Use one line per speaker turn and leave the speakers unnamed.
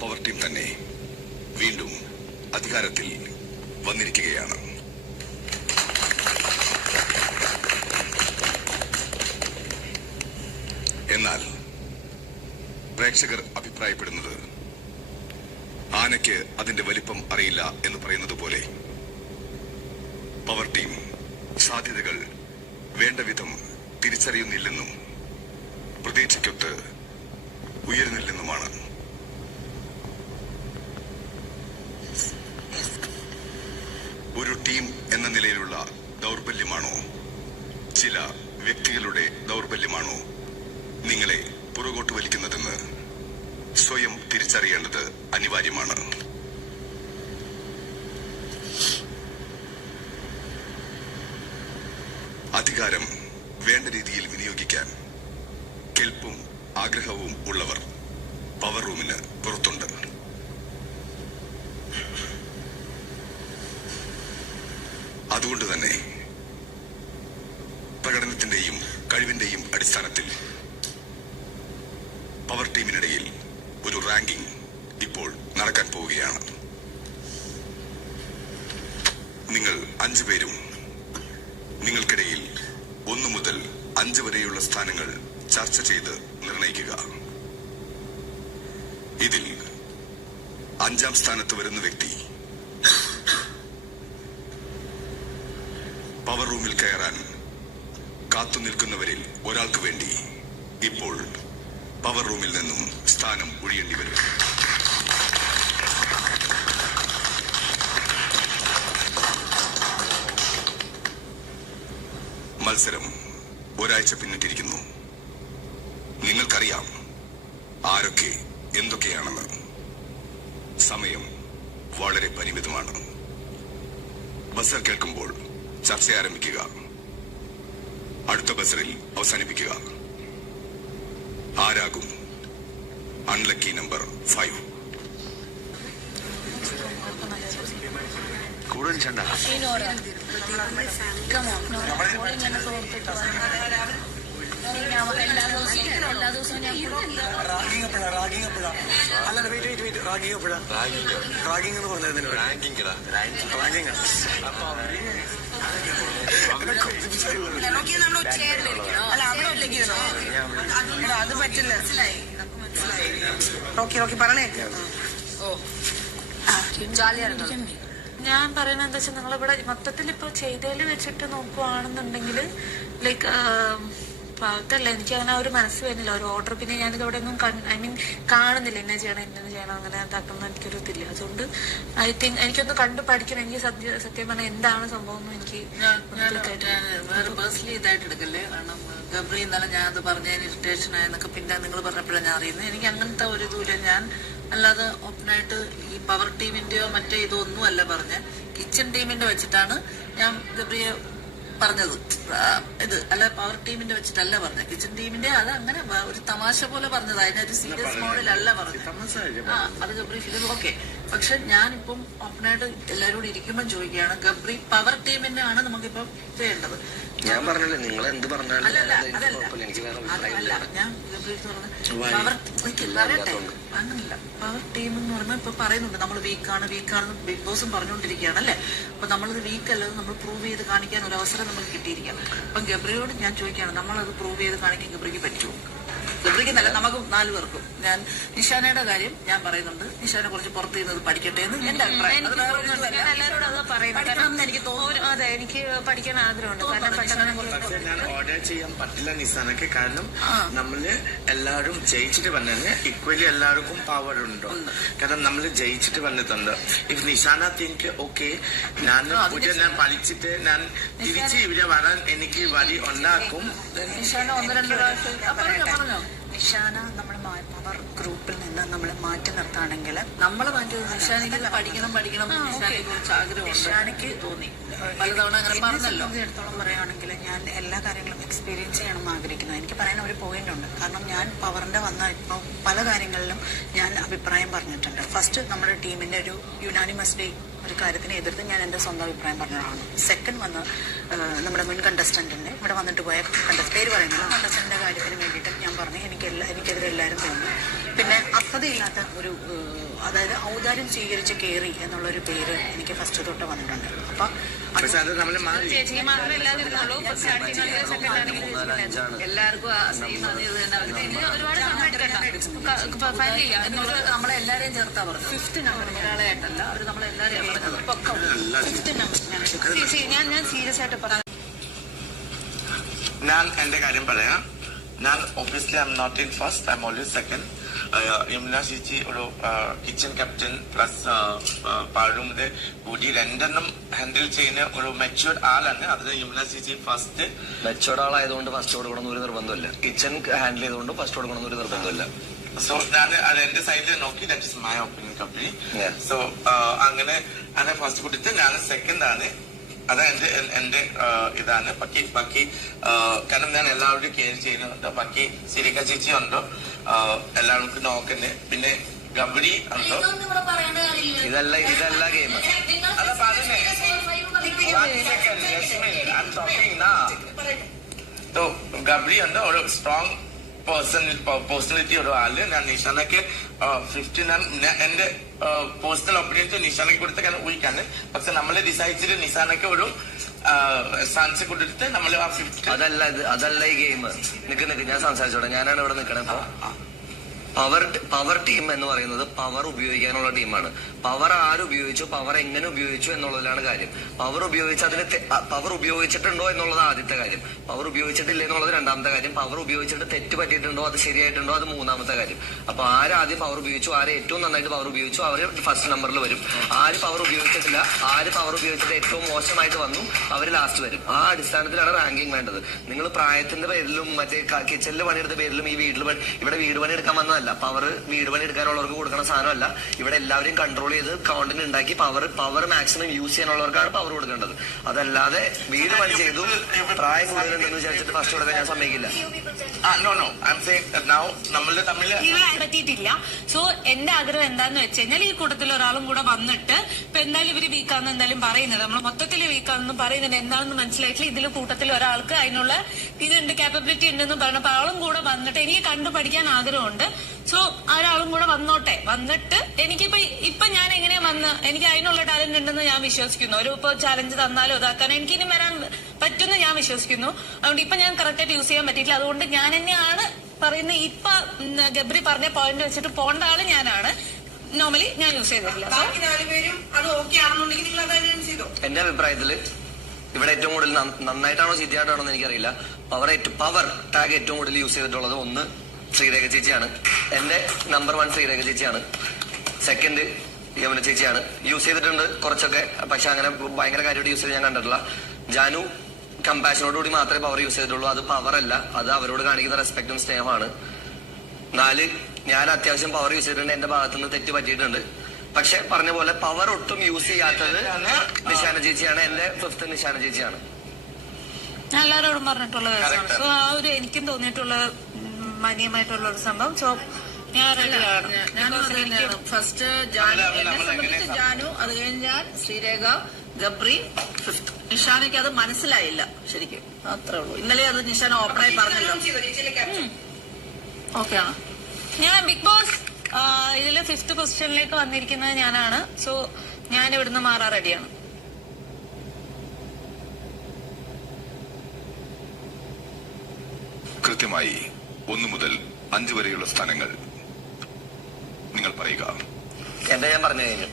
Power team തന്നെ വീണ്ടും അധികാരത്തിൽ വന്നിരിക്കുകയാണ്. എന്നാൽ പ്രേക്ഷകർ അഭിപ്രായപ്പെടുന്നത് ആനയ്ക്ക് അതിന്റെ വലിപ്പം അറിയില്ല എന്ന് പറയുന്നത് പോലെ പവർ ടീം സാധ്യതകൾ വേണ്ട വിധം തിരിച്ചറിയുന്നില്ലെന്നും പ്രതീക്ഷയ്ക്കൊത്ത് ഉയരുന്നില്ലെന്നുമാണ് ഒരു ടീം എന്ന നിലയിലുള്ള ദൗർബല്യമാണോ? ചില വ്യക്തികളുടെ ദൗർബല്യമാണോ നിങ്ങളെ പുറകോട്ട് വലിക്കുന്നതെന്ന് സ്വയം തിരിച്ചറിയേണ്ടത് അനിവാര്യമാണ്. അധികാരം വേണ്ട രീതിയിൽ വിനിയോഗിക്കാൻ കെൽപ്പും ആഗ്രഹവും ഉള്ളവർ പവർ റൂമിന് പുറത്തുണ്ട്. അതുകൊണ്ട് തന്നെ പ്രകടനത്തിന്റെയും കഴിവിന്റെയും അടിസ്ഥാനത്തിൽ പവർ ടീമിനിടയിൽ ഒരു റാങ്കിംഗ് ഇപ്പോൾ നടക്കാൻ പോവുകയാണ്. നിങ്ങൾ അഞ്ചു പേരും നിങ്ങൾക്കിടയിൽ ഒന്നു മുതൽ അഞ്ച് വരെയുള്ള സ്ഥാനങ്ങൾ ചർച്ച ചെയ്ത് നിർണയിക്കുക. ഇതിൽ അഞ്ചാം സ്ഥാനത്ത് വരുന്ന വ്യക്തി പവർ റൂമിൽ കയറാൻ കാത്തു നിൽക്കുന്നവരിൽ ഒരാൾക്ക് വേണ്ടി ഇപ്പോൾ പവർ റൂമിൽ നിന്നും സ്ഥാനം ഒഴിയേണ്ടി വരും. മത്സരം ഒരാഴ്ച പിന്നിട്ടിരിക്കുന്നു. നിങ്ങൾക്കറിയാം ആരൊക്കെ എന്തൊക്കെയാണെന്ന്. സമയം വളരെ പരിമിതമാണ്. ബസർ കേൾക്കുമ്പോൾ ചർച്ച ആരംഭിക്കുക അടുത്ത ബസറിൽ അവസാനിപ്പിക്കുക. ആരാകും? അൺലക്കി നമ്പർ ഫൈവ്
കൂടുതൽ ചണ്ട.
എല്ലാ ദിവസവും എല്ലാ ദിവസവും ഞാൻ
എപ്പോഴാ അല്ല വെയിറ്റ് വെയിറ്റ് വെയിറ്റ് എപ്പോഴാ എന്ന് പറഞ്ഞതിന്
റാങ്കിങ്
അത് പറ്റില്ല.
പറഞ്ഞേ.
ഓ.
ഞാൻ പറയുന്നത് എന്താ വെച്ചാൽ നിങ്ങളിവിടെ മൊത്തത്തിൽ ഇപ്പൊ ചെയ്തതിൽ വെച്ചിട്ട് നോക്കുവാണെന്നുണ്ടെങ്കിൽ ലൈക്ക് അതല്ല എനിക്ക് അങ്ങനെ ഒരു മനസ്സ് വരുന്നില്ല. ഒരു ഓർഡർ പിന്നെ ഞാനിതവിടെ ഒന്നും ഐ മീൻ കാണുന്നില്ല. എന്നെ ചെയ്യണം എന്നെ ചെയ്യണം അങ്ങനെ ഇതാക്കണം എനിക്കൊരു ഇതില്ല. അതുകൊണ്ട് ഐ തിങ്ക് എനിക്കൊന്ന് കണ്ടു പഠിക്കണം. എനിക്ക് സത്യ സത്യം പറഞ്ഞാൽ എന്താണ് സംഭവം എന്ന് എനിക്ക്
ഞാൻ ഞാൻ ഞാൻ വേറെ പേഴ്സണലി ഇതായിട്ട് എടുക്കല്ലേ? കാരണം ഗബ്രി ഇന്നലെ ഞാൻ അത് പറഞ്ഞതിന് ഇറിറ്റേഷൻ ആയെന്നൊക്കെ പിന്നെ നിങ്ങൾ പറഞ്ഞപ്പോഴാണ് ഞാൻ അറിയുന്നത്. എനിക്ക് അങ്ങനത്തെ ഒരു ഇതുമില്ല. ഞാൻ അല്ലാതെ ഓപ്പണായിട്ട് ഈ പവർ ടീമിന്റെയോ മറ്റേ ഇതോ ഒന്നും അല്ല പറഞ്ഞ കിച്ചൺ ടീമിന്റെ വെച്ചിട്ടാണ് ഞാൻ ഗബ്രിയെ പറഞ്ഞത്. ഇത് അല്ല പവർ ടീമിന്റെ വെച്ചിട്ടല്ല പറഞ്ഞത്. കിച്ചൺ ടീമിന്റെ അത് അങ്ങനെ ഒരു തമാശ പോലെ പറഞ്ഞത്. അതിനൊരു സീരിയസ് മോഡലല്ല പറഞ്ഞത് ആ അത് ഓക്കെ. പക്ഷെ ഞാനിപ്പം ഓപ്പണായിട്ട് എല്ലാവരും കൂടി ഇരിക്കുമ്പോൾ ചോദിക്കുകയാണ് ഗബ്രി പവർ ടീമിന്റെ ആണ് നമുക്കിപ്പം ചെയ്യേണ്ടത്
ഞാൻ പറഞ്ഞല്ലേ നിങ്ങൾ എന്ത് പറഞ്ഞാലും അല്ല
അതല്ല. ഞാൻ പവർ പറയട്ടെ. അങ്ങനല്ല. പവർ ടീം എന്ന് പറയുമ്പോൾ ഇപ്പൊ പറയുന്നുണ്ട് നമ്മൾ വീക്കാണ് വീക്കാണെന്ന് ബിഗ് ബോസും പറഞ്ഞുകൊണ്ടിരിക്കുകയാണ് അല്ലേ? അപ്പൊ നമ്മളത് വീക്ക് അല്ലെന്ന് നമ്മൾ പ്രൂവ് ചെയ്ത് കാണിക്കാൻ ഒരു അവസരം നമുക്ക് കിട്ടിയിരിക്കാം അപ്പൊ ഗബ്രിയോട് ഞാൻ ചോദിക്കുകയാണ് നമ്മളത് പ്രൂവ് ചെയ്ത് കാണിക്കാൻ ഗബ്രിക്ക് പറ്റുമോ? ഗബ്രിക്ക് നമുക്കും നാല് പേർക്കും. ഞാൻ നിഷാനയുടെ കാര്യം ഞാൻ പറയുന്നുണ്ട്. നിഷാനെ കുറിച്ച് പുറത്ത് ചെയ്യുന്നത് പഠിക്കട്ടെ എന്ന് എന്റെ അഭിപ്രായം.
എല്ലാവരോടും അതാ പറയുന്നത്
എനിക്ക് തോന്നുന്നു.
ഒരു- അതെ എനിക്ക് പഠിക്കാൻ ആഗ്രഹമുണ്ട്.
ഞാൻ ഓർഡർ ചെയ്യാൻ പറ്റില്ല നിസാനക്ക് കാരണം നമ്മൾ എല്ലാവരും ജയിച്ചിട്ട് വന്നതിന് ഇക്വലി എല്ലാവർക്കും പവർ ഉണ്ടോ. കാരണം നമ്മൾ ജയിച്ചിട്ട് വന്നിട്ടുണ്ട്. ഇപ്പൊ നിഷാന തിങ്ക് ഓക്കെ ഞാൻ പുതിയ ഞാൻ പഠിച്ചിട്ട് ഞാൻ തിരിച്ച് ഇവിടെ വരാൻ എനിക്ക് വഴി ഉണ്ടാക്കും.
നിഷാന ഒന്ന് രണ്ട് പ്രാവശ്യം
നിഷാന നമ്മൾ പവർ ഗ്രൂപ്പിൽ നിന്ന് നമ്മൾ മാറ്റി നിർത്താണെങ്കിൽ
നമ്മൾ മാറ്റിയത് നിഷാനിക്ക് പഠിക്കണം പഠിക്കണം. എന്ന് നിഷാനെ കുറിച്ച്
നിഷാനയ്ക്ക്
തോന്നി. പലതവണ അങ്ങനെ
എന്നെ
പറഞ്ഞല്ലോ.
സംബന്ധിച്ചിടത്തോളം പറയുകയാണെങ്കിൽ ഞാൻ എല്ലാ കാര്യങ്ങളും എക്സ്പീരിയൻസ് ചെയ്യണം ആഗ്രഹിക്കുന്നത് എനിക്ക് പറയാൻ ഒരു പോയിന്റ് ഉണ്ട്. കാരണം ഞാൻ പവറിന്റെ വന്ന ഇപ്പം പല കാര്യങ്ങളിലും ഞാൻ അഭിപ്രായം പറഞ്ഞിട്ടുണ്ട്. ഫസ്റ്റ് നമ്മുടെ ടീമിന്റെ ഒരു യുനാനിമസ്ലി ഒരു കാര്യത്തിനെ എതിർത്ത് ഞാൻ എന്റെ സ്വന്തം അഭിപ്രായം പറഞ്ഞതാണ്. സെക്കൻഡ് വന്ന് നമ്മുടെ മുൻ കണ്ടസ്റ്റന്റിന്റെ ഇവിടെ വന്നിട്ട് പോയ കണ്ടസ്റ്റ് പേര് പറയുന്നത് കണ്ടസ്റ്റന്റിന്റെ കാര്യത്തിന് വേണ്ടിയിട്ട് ഞാൻ പറഞ്ഞു എനിക്ക് എല്ലാ എനിക്കെതിരെ എല്ലാവരും തോന്നി പിന്നെ അർഹതയില്ലാത്ത ഒരു അതായത് ഔദാര്യം സ്വീകരിച്ച് കയറി എന്നുള്ളൊരു പേര് എനിക്ക് ഫസ്റ്റ് തൊട്ട് വന്നിട്ടുണ്ട്. അപ്പൊ
എല്ലാവർക്കും നമ്മളെല്ലാരെയും ചേർത്താ പറഞ്ഞു ഫിഫ്റ്റ് നമ്പർ ഒരാളായിട്ടല്ല അവർ നമ്മളെല്ലാരെയും
ഫിഫ്റ്റ് നമ്പർ ഞാൻ
ഞാൻ ഞാൻ സീരിയസ് ആയിട്ട് പറയാം.
ഞാൻ എന്റെ കാര്യം പറയാം. ഞാൻ obviously I'm not in first I'm always second Yamuna ചേച്ചി ഒരു കിച്ചൺ ക്യാപ്റ്റൻ പ്ലസ് പാഴുമിന്റെ കൂടി രണ്ടെണ്ണം ഹാൻഡിൽ ചെയ്യുന്ന ഒരു മെച്ചുവർഡ് ആളാണ് അതിന് യമുന ചേച്ചി ഫസ്റ്റ്
മെച്ചുവർഡ് ആളായതുകൊണ്ട് ഫസ്റ്റ് കൊടുക്കണം ഒരു നിർബന്ധമില്ല കിച്ചൺ ഹാൻഡിൽ ചെയ്തുകൊണ്ട് ഫസ്റ്റ് കൊടുക്കണം ഒരു നിർബന്ധമില്ല
സോ ഞാൻ അത് എന്റെ സൈഡിൽ നോക്കി that is my opinion company. So അങ്ങനെ അങ്ങനെ ഫസ്റ്റ് കൊടുത്ത് ഞാൻ സെക്കൻഡ് ആണ് അത് എന്റെ എന്റെ ഇതാണ്. ബാക്കി ബാക്കി കാരണം ഞാൻ എല്ലാവരുടെയും കെയർ ചെയ്യുന്നുണ്ട് ബാക്കി സിരിക്ക ചേച്ചി ഉണ്ടോ? എല്ലാവർക്കും നോക്കുന്നത് പിന്നെ ഗബരി ഉണ്ടോ?
ഇതല്ല ഇതല്ല ഗെയിം
അല്ല ഗബരി ഉണ്ടോ? ഒരു സ്ട്രോങ് പേഴ്സൺ പേഴ്സണാലിറ്റി ഒരു ആൾ. ഞാൻ നിഷാനക്ക് ഫിഫ്റ്റി എന്റെ പേഴ്സണൽ ഒപ്പീനിയൻ നിഷാനക്ക് കൊടുത്ത ഊഹിക്കാണ് പക്ഷെ നമ്മൾ ഡിസൈഡ് ചെയ്ത് നിഷാനക്ക് ഒരു സാൻസ് കൊടുത്തിട്ട് നമ്മൾ ആ ഫിഫ്റ്റി
അതല്ല ഇത് അതല്ല ഈ ഗെയിം നിക്ക് നിക്ക്. ഞാൻ സംസാരിച്ചോട്ടെ. ഞാനാണ് ഇവിടെ നിൽക്കണേ ഇപ്പൊ. പവർ പവർ ടീം എന്ന് പറയുന്നത് പവർ ഉപയോഗിക്കാനുള്ള ടീമാണ് പവർ ആര് ഉപയോഗിച്ചു പവർ എങ്ങനെ ഉപയോഗിച്ചു എന്നുള്ളതിലാണ് കാര്യം. പവർ ഉപയോഗിച്ച് അതിന് പവർ ഉപയോഗിച്ചിട്ടുണ്ടോ എന്നുള്ളത് ആദ്യത്തെ കാര്യം. പവർ ഉപയോഗിച്ചിട്ടില്ല എന്നുള്ളത് രണ്ടാമത്തെ കാര്യം. പവർ ഉപയോഗിച്ചിട്ട് തെറ്റ് പറ്റിയിട്ടുണ്ടോ അത് ശരിയായിട്ടുണ്ടോ അത് മൂന്നാമത്തെ കാര്യം. അപ്പൊ ആരാദ്യം പവർ ഉപയോഗിച്ചു ആരെ ഏറ്റവും നന്നായിട്ട് പവർ ഉപയോഗിച്ചു അവർ ഫസ്റ്റ് നമ്പറിൽ വരും. ആര് പവർ ഉപയോഗിച്ചിട്ടില്ല ആര് പവർ ഉപയോഗിച്ചിട്ട് ഏറ്റവും മോശമായിട്ട് വന്നു അവർ ലാസ്റ്റ് വരും. ആ അടിസ്ഥാനത്തിലാണ് റാങ്കിങ് വേണ്ടത്. നിങ്ങൾ പ്രായത്തിന്റെ പേരിലും മറ്റേ കിച്ചണിൽ പണിയെടുത്ത പേരിലും ഈ വീട്ടിൽ ഇവിടെ വീട് പണി എടുക്കാൻ വന്നതല്ല പവർ വീട് പണി എടുക്കാനുള്ളവർക്ക് കൊടുക്കുന്ന സാധനമല്ല. ഇവിടെ എല്ലാവരും കൺട്രോൾ ചെയ്ത് കൗണ്ടിന് ഉണ്ടാക്കി പവർ പവർ മാക്സിമം യൂസ് ചെയ്യാനുള്ളവർക്കാണ് പവർ കൊടുക്കേണ്ടത്. അതല്ലാതെ വീട് പണി ചെയ്തു പ്രായം കൂടുതലുണ്ടെന്ന് വിചാരിച്ചിട്ട് ഫസ്റ്റ് കൊടുക്കാൻ ഞാൻ സമ്മതിക്കില്ല.
ആ no no I'm saying now നമ്മൾ തമ്മിൽ
ഇവരെ പറ്റിയിട്ടില്ല. സോ എന്റെ ആഗ്രഹം എന്താന്ന് വെച്ച് കഴിഞ്ഞാൽ ഈ കൂട്ടത്തിൽ ഒരാളും കൂടെ വന്നിട്ട് ഇപ്പൊ എന്തായാലും ഇവർ വീക്കാന്ന് എന്തായാലും പറയുന്നത്. നമ്മൾ മൊത്തത്തിൽ വീക്കാന്ന് പറയുന്നുണ്ട് എന്താണെന്ന് മനസ്സിലായിട്ടില്ല. ഇതിൽ കൂട്ടത്തിൽ ഒരാൾക്ക് അതിനുള്ള ഇതുണ്ട് കാപ്പബിലിറ്റി ഉണ്ടെന്ന് പറഞ്ഞപ്പോൾ ആളും കൂടെ വന്നിട്ട് എനിക്ക് കണ്ടു പഠിക്കാൻ ആഗ്രഹമുണ്ട്. സോ ഒരാളും കൂടെ വന്നോട്ടെ. വന്നിട്ട് എനിക്കിപ്പോ ഇപ്പൊ ഞാൻ എങ്ങനെയാ വന്ന്? എനിക്ക് അതിനുള്ള ടാലന്റ് ഉണ്ടെന്ന് ഞാൻ വിശ്വസിക്കുന്നു. ഒരു ഇപ്പൊ ചാലഞ്ച് തന്നാലും ഇതാക്കാൻ എനിക്ക് ഇനി വരാൻ പറ്റുമെന്ന് ഞാൻ വിശ്വസിക്കുന്നു. അതുകൊണ്ട് ഇപ്പൊ ഞാൻ കറക്റ്റായിട്ട് യൂസ് ചെയ്യാൻ പറ്റിയില്ല അതുകൊണ്ട് ഞാൻ തന്നെയാണ് പറയുന്നത് ഇപ്പൊ ഗബ്രി പറഞ്ഞ പോയിന്റ് വെച്ചിട്ട് പോണ്ട ആൾ ഞാനാണ്. നോർമലി ഞാൻ യൂസ് ചെയ്തിട്ടില്ല.
എന്റെ അഭിപ്രായത്തിൽ ഇവിടെ ഏറ്റവും കൂടുതൽ നന്ന- നന്നായിട്ടാണോ ചീത്തയായിട്ടാണോ എന്ന് എനിക്കറിയില്ല. പവർ പവർ ടാഗ് ഏറ്റവും കൂടുതൽ യൂസ് ചെയ്തിട്ടുള്ളത് ഒന്ന് ശ്രീരേഖ ചേച്ചിയാണ്. എന്റെ നമ്പർ വൺ ശ്രീരേഖ ചേച്ചിയാണ്. സെക്കൻഡ് യമുന ചേച്ചിയാണ്. യൂസ് ചെയ്തിട്ടുണ്ട് കുറച്ചൊക്കെ. പക്ഷെ അങ്ങനെ ഭയങ്കര കാര്യമായിട്ട് യൂസ് ചെയ്ത് ഞാൻ കണ്ടിട്ടില്ല. ജാനു കമ്പാഷനോടുകൂടി മാത്രമേ പവർ യൂസ് ചെയ്തിട്ടുള്ളൂ. അത് പവർ അല്ല. അത് അവരോട് കാണിക്കുന്ന റെസ്പെക്റ്റും സ്നേഹമാണ്. നാല് ഞാൻ അത്യാവശ്യം പവർ യൂസ് ചെയ്തിട്ടുണ്ട്. എന്റെ ഭാഗത്തുനിന്ന് തെറ്റ് പറ്റിയിട്ടുണ്ട്. പക്ഷെ പറഞ്ഞ പോലെ പവർ ഒട്ടും യൂസ് ചെയ്യാത്തത് നിശാന ചേച്ചിയാണ്. എന്റെ ഫിഫ്ത്ത് നിശാന ചേച്ചിയാണ്.
ഞാൻ എല്ലാവരോടും പറഞ്ഞിട്ടുള്ള കേസാണ്. സോ ആ ഒരു എനിക്കും തോന്നിയിട്ടുള്ള മാന്യമായിട്ടുള്ള ഒരു സംഭവം. സോ ഞാൻ റെഡിയാണ്
ഫസ്റ്റ് ജാനു എന്നെ സംബന്ധിച്ച് ജാനു അത് കഴിഞ്ഞാൽ ശ്രീരേഖ ഗബ്രി ഫിഫ്ത്. നിഷാനയ്ക്ക് അത് മനസ്സിലായില്ല ശരിക്കും. അത്രേ ഉള്ളൂ. ഇന്നലെ അത് നിഷാന ഓപ്പണായി പറഞ്ഞല്ലോ. ഓക്കെ ആണ്.
ഞാൻ ബിഗ് ബോസ് ഇതിൽ ഫിഫ്ത് പൊസിഷനിലേക്ക് വന്നിരിക്കുന്നത് ഞാനാണ്. സോ ഞാൻ ഇവിടുന്ന് മാറാൻ റെഡിയാണ്
കൃത്യമായി ഒന്നു മുതൽ അഞ്ച് വരെയുള്ള സ്ഥാനങ്ങൾ. നിങ്ങൾ പറയുക.
എന്താ ഞാൻ പറഞ്ഞു കഴിഞ്ഞു